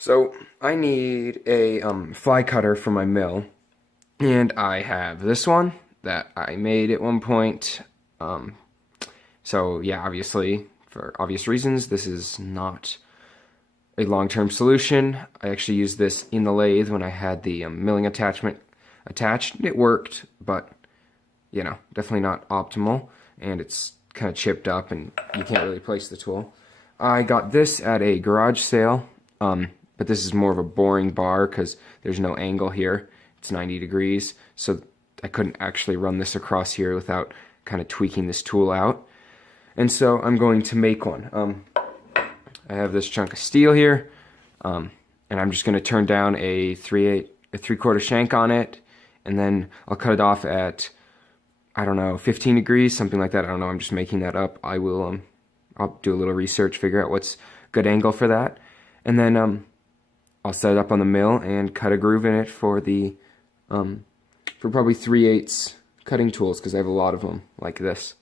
So I need a fly cutter for my mill, and I have this one that I made at one point. So yeah, obviously, for obvious reasons, this is not a long-term solution. I actually used this in the lathe when I had the milling attachment attached. It worked, but you know, definitely not optimal, and it's kind of chipped up, and you can't really place the tool. I got this at a garage sale, but this is more of a boring bar because there's no angle here. It's 90 degrees, so I couldn't actually run this across here without kind of tweaking this tool out. And so I'm going to make one. I have this chunk of steel here, and I'm just going to turn down a 3/4 shank on it, and then I'll cut it off at, I don't know, 15 degrees, something like that. I don't know, I'm just making that up. I'll do a little research, figure out what's good angle for that, and then I'll set it up on the mill and cut a groove in it for the for probably 3/8 cutting tools, because I have a lot of them like this.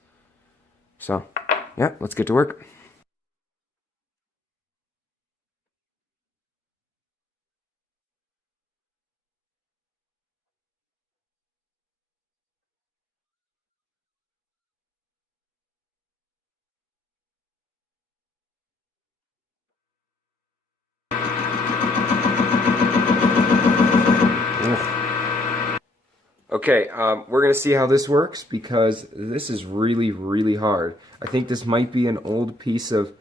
So yeah, let's get to work. Okay, we're going to see how this works, because this is really, really hard. I think this might be an old piece of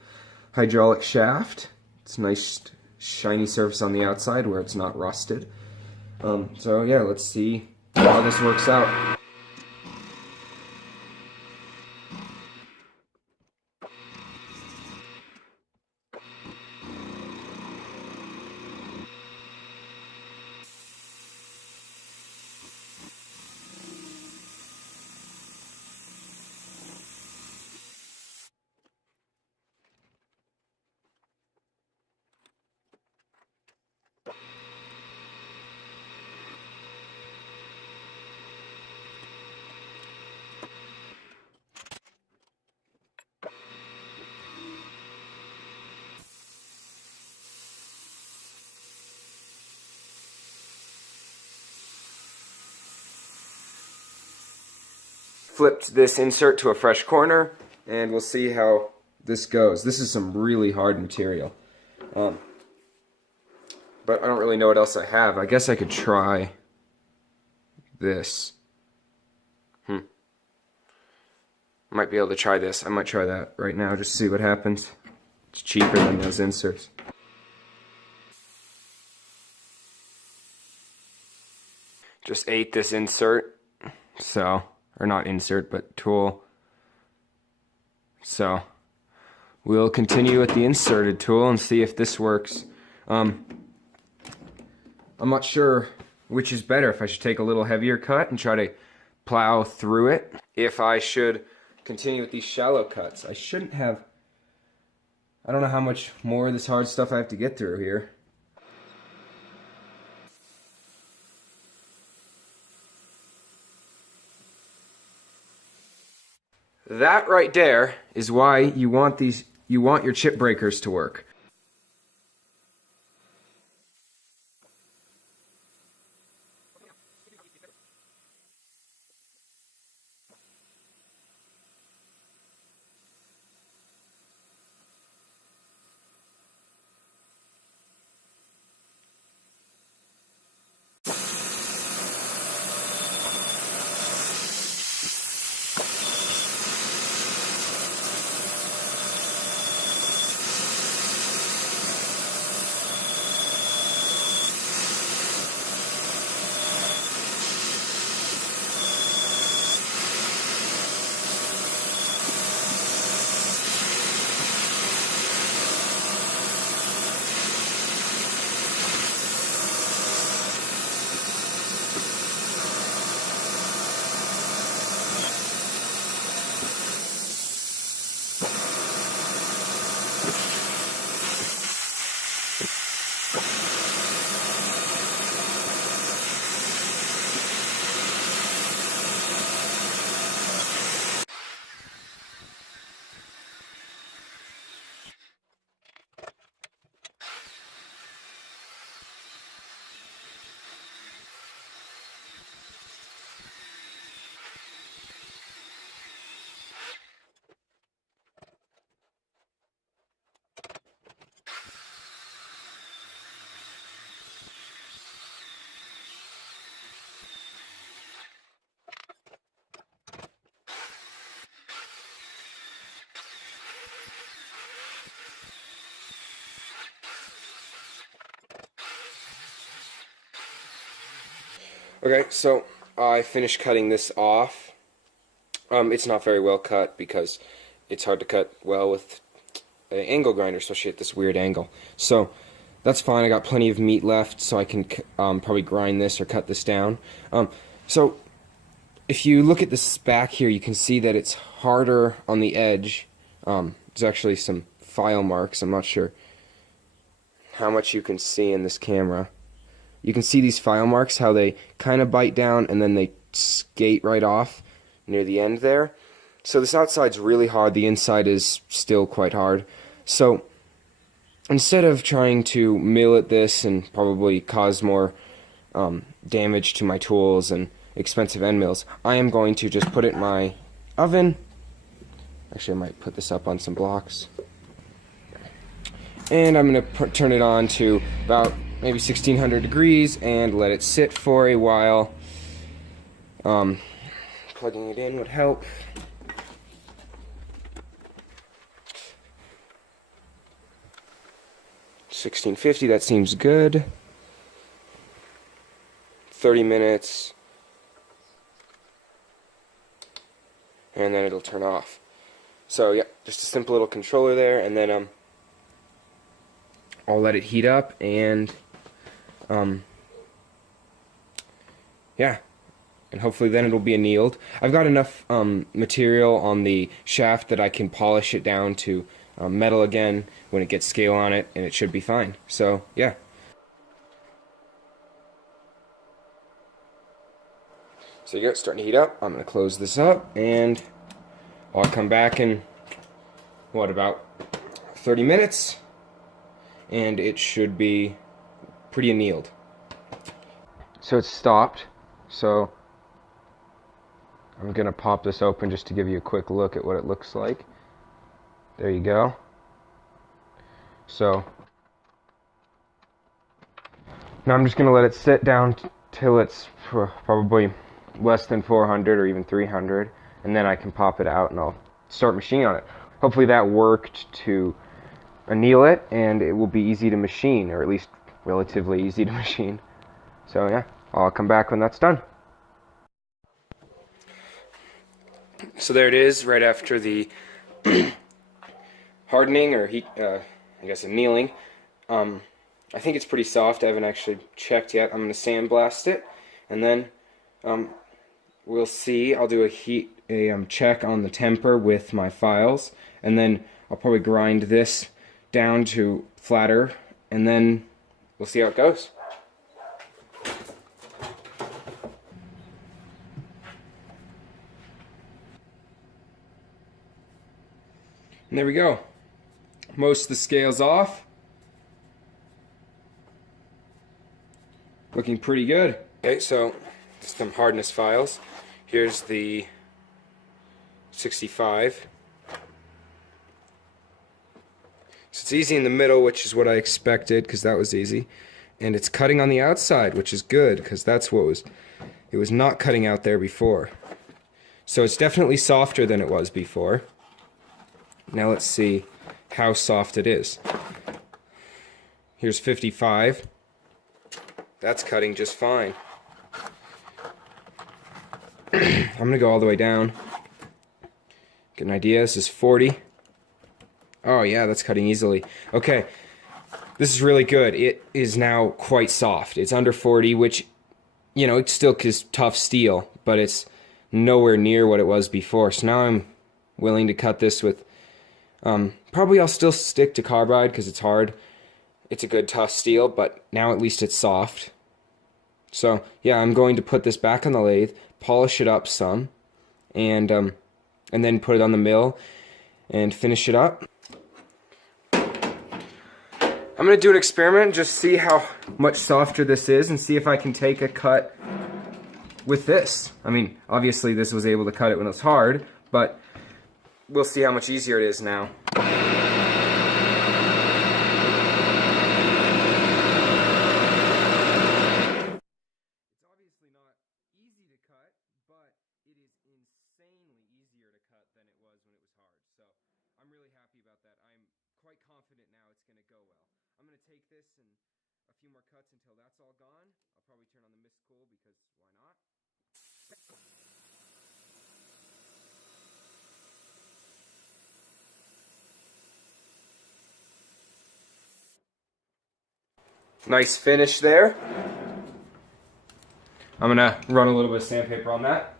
hydraulic shaft. It's a nice shiny surface on the outside where it's not rusted. So yeah, let's see how this works out. Flipped this insert to a fresh corner, and we'll see how this goes. This is some really hard material. But I don't really know what else I have. I guess I could try this. Might be able to try this. I might try that right now, just to see what happens. It's cheaper than those inserts. Just ate this insert, so, or not insert, but tool. So, we'll continue with the inserted tool and see if this works. I'm not sure which is better, if I should take a little heavier cut and try to plow through it, if I should continue with these shallow cuts. I shouldn't have, I don't know how much more of this hard stuff I have to get through here. That right there is why you want your chip breakers to work. Okay, so I finished cutting this off. It's not very well cut because it's hard to cut well with an angle grinder, especially at this weird angle. So that's fine. I got plenty of meat left, so I can probably grind this or cut this down. So if you look at this back here, you can see that it's harder on the edge. There's actually some file marks. I'm not sure how much you can see in this camera. You can see these file marks, how they kind of bite down and then they skate right off near the end there. So this outside's really hard, the inside is still quite hard. So instead of trying to mill at this and probably cause more damage to my tools and expensive end mills, I am going to just put it in my oven. Actually, I might put this up on some blocks. And I'm going to turn it on to about maybe 1600 degrees and let it sit for a while. Plugging it in would help. 1650, that seems good. 30 minutes. And then it'll turn off. So yeah, just a simple little controller there, and then I'll let it heat up, and yeah, and hopefully then it'll be annealed. I've got enough material on the shaft that I can polish it down to metal again when it gets scale on it, and it should be fine. So yeah. So you go, it's starting to heat up. I'm going to close this up, and I'll come back in, what, about 30 minutes, and it should be pretty annealed. So it's stopped, so I'm going to pop this open just to give you a quick look at what it looks like. There you go. So now I'm just going to let it sit down till it's probably less than 400 or even 300, and then I can pop it out and I'll start machining on it. Hopefully that worked to anneal it, and it will be easy to machine, or at least relatively easy to machine. So yeah, I'll come back when that's done. So there it is, right after the hardening or heat, I guess annealing. I think it's pretty soft. I haven't actually checked yet. I'm going to sandblast it, and then we'll see. I'll do a check on the temper with my files, and then I'll probably grind this down to flatter, and then we'll see how it goes. And there we go. Most of the scale's off. Looking pretty good. Okay, so some hardness files. Here's the 65. So it's easy in the middle, which is what I expected, because that was easy. And it's cutting on the outside, which is good, because that's what it was not cutting out there before. So it's definitely softer than it was before. Now let's see how soft it is. Here's 55. That's cutting just fine. I'm going to go all the way down. Get an idea. This is 40. Oh yeah, that's cutting easily. Okay, this is really good. It is now quite soft. It's under 40, which, you know, it still is tough steel, but it's nowhere near what it was before. So now I'm willing to cut this with, probably I'll still stick to carbide because it's hard. It's a good tough steel, but now at least it's soft. So yeah, I'm going to put this back on the lathe, polish it up some, and then put it on the mill and finish it up. I'm going to do an experiment, just see how much softer this is, and see if I can take a cut with this. I mean, obviously this was able to cut it when it was hard, but we'll see how much easier it is now. It's obviously not easy to cut, but it is insanely easier to cut than it was when it was hard. So I'm really happy about that. I'm quite confident now it's going to go well. I'm going to take this and a few more cuts until that's all gone. I'll probably turn on the mist cool because why not? Nice finish there. I'm gonna run a little bit of sandpaper on that.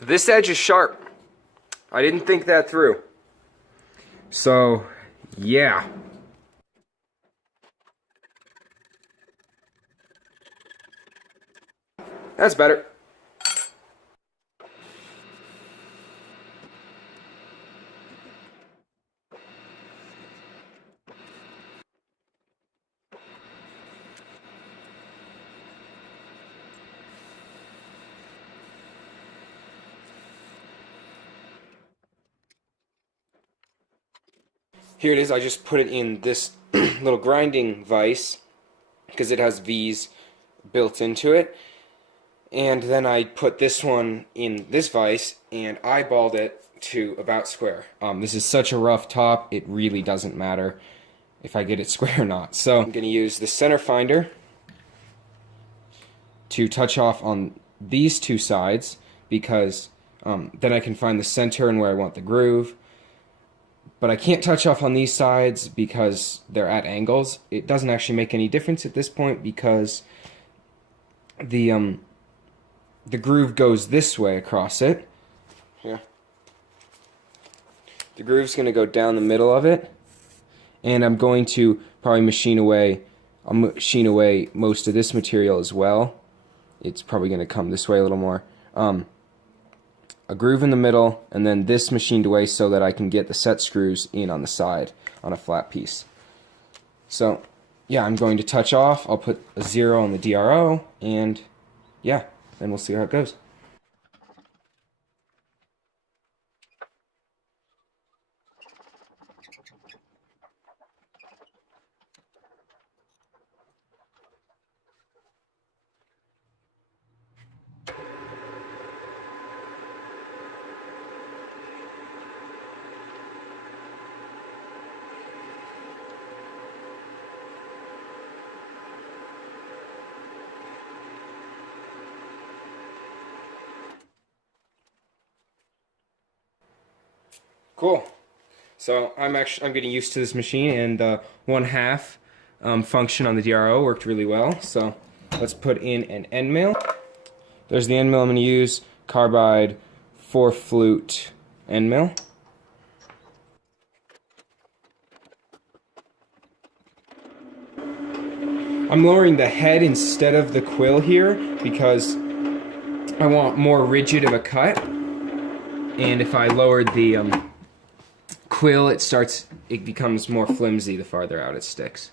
This edge is sharp. I didn't think that through. So, yeah. That's better. Here it is. I just put it in this little grinding vise because it has V's built into it. And then I put this one in this vise and eyeballed it to about square. This is such a rough top, it really doesn't matter if I get it square or not. So I'm going to use the center finder to touch off on these two sides because then I can find the center and where I want the groove. But I can't touch off on these sides because they're at angles. It doesn't actually make any difference at this point because the groove goes this way across it. Here. The groove's going to go down the middle of it. And I'm going to probably machine away most of this material as well. It's probably going to come this way a little more. A groove in the middle, and then this machined away so that I can get the set screws in on the side on a flat piece. So, yeah, I'm going to touch off. I'll put a 0 on the DRO, and yeah, then we'll see how it goes. Cool. So I'm getting used to this machine, and the 1/2 function on the DRO worked really well. So let's put in an end mill. There's the end mill I'm going to use, carbide 4-flute end mill. I'm lowering the head instead of the quill here because I want more rigid of a cut. And if I lowered the quill, it becomes more flimsy the farther out it sticks.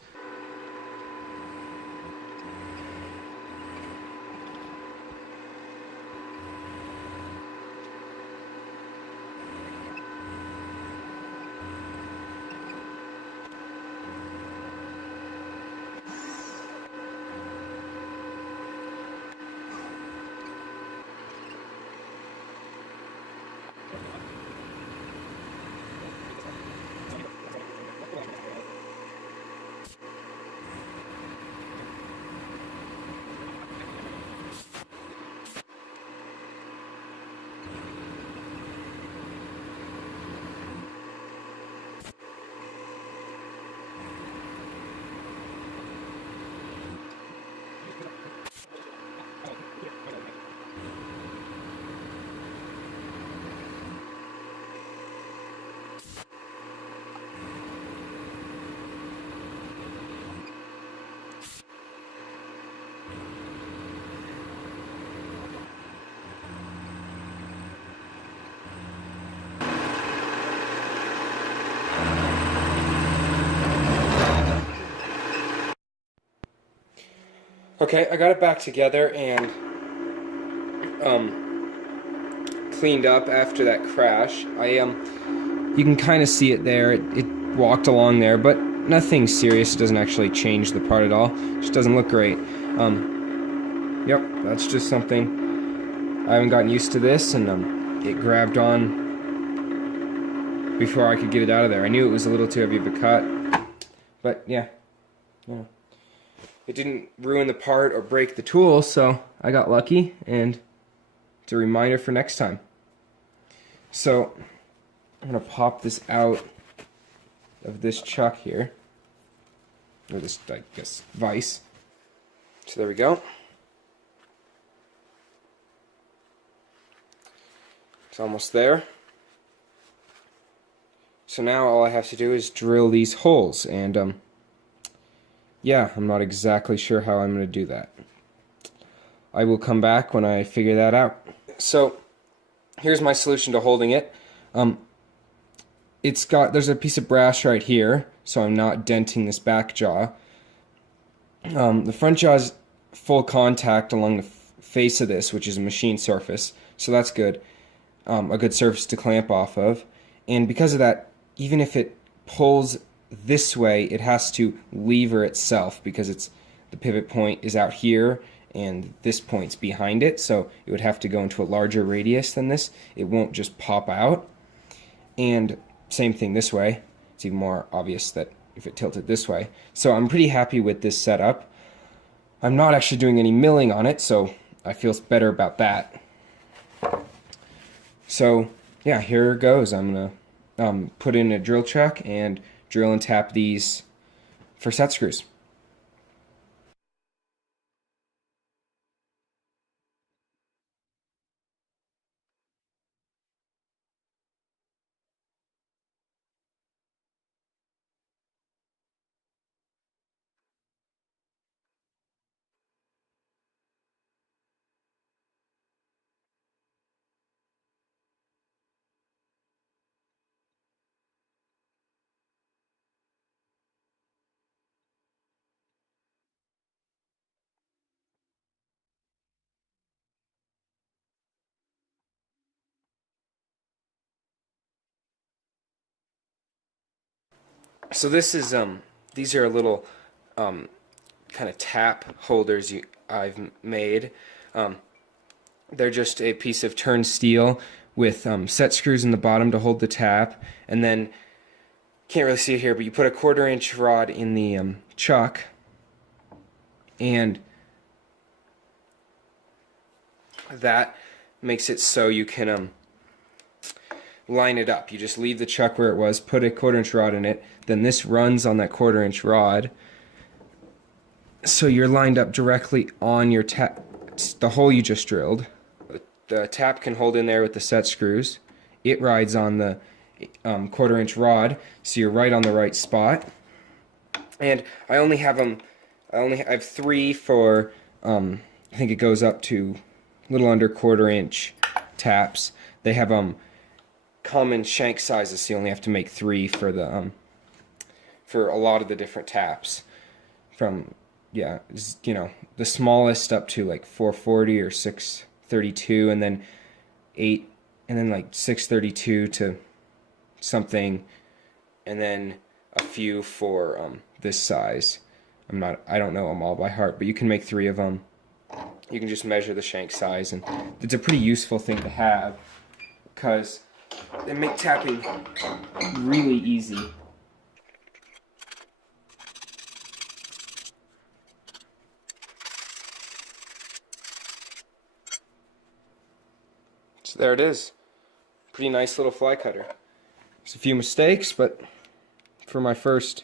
Okay, I got it back together and cleaned up after that crash. You can kind of see it there. It walked along there, but nothing serious. It doesn't actually change the part at all. It just doesn't look great. Yep, that's just something. I haven't gotten used to this, and it grabbed on before I could get it out of there. I knew it was a little too heavy of a cut, but yeah. It didn't ruin the part or break the tool, so I got lucky, and it's a reminder for next time. So I'm going to pop this out of this chuck here, or this, I guess, vise. So there we go. It's almost there. So now all I have to do is drill these holes, and yeah, I'm not exactly sure how I'm going to do that. I will come back when I figure that out. So here's my solution to holding it. There's a piece of brass right here, so I'm not denting this back jaw. The front jaw is full contact along the face of this, which is a machine surface, so that's good. A good surface to clamp off of. And because of that, even if it pulls this way, it has to lever itself because the pivot point is out here and this point's behind it, so it would have to go into a larger radius than this. It won't just pop out. And same thing this way. It's even more obvious that if it tilted this way. So I'm pretty happy with this setup. I'm not actually doing any milling on it, so I feel better about that. So yeah, here it goes. I'm gonna put in a drill chuck and drill and tap these for set screws. So this is these are little kind of tap holders I've made. They're just a piece of turned steel with set screws in the bottom to hold the tap, and then can't really see it here, but you put a 1/4-inch rod in the chuck, and that makes it so you can line it up. You just leave the chuck where it was, put a 1/4-inch rod in it, then this runs on that 1/4-inch rod, so you're lined up directly on your tap, the hole you just drilled. The tap can hold in there with the set screws. It rides on the 1/4-inch rod, so you're right on the right spot. And I have 3 for I think it goes up to a little under 1/4-inch taps. They have common shank sizes, so you only have to make 3 for the for a lot of the different taps. From the smallest up to like 440 or 632, and then 8, and then like 632 to something, and then a few for this size. I don't know them all by heart, but you can make 3 of them. You can just measure the shank size, and it's a pretty useful thing to have because they make tapping really easy. So there it is. Pretty nice little fly cutter. There's a few mistakes, but for my first,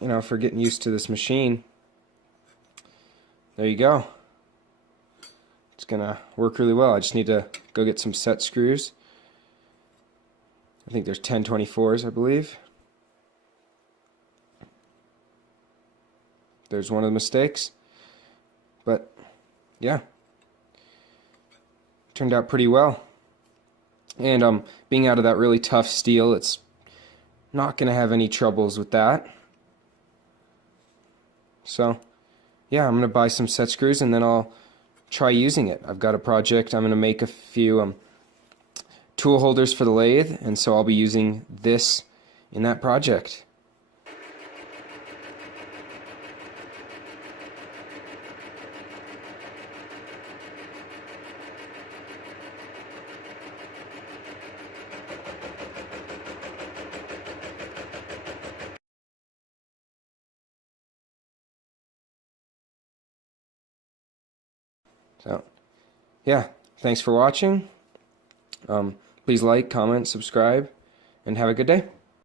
for getting used to this machine, there you go. It's gonna work really well. I just need to go get some set screws. I think there's 1024s, I believe. There's one of the mistakes. But yeah, turned out pretty well. And being out of that really tough steel, it's not going to have any troubles with that. So yeah, I'm going to buy some set screws and then I'll try using it. I've got a project. I'm going to make a few tool holders for the lathe, and so I'll be using this in that project. So, yeah, thanks for watching. Please like, comment, subscribe, and have a good day.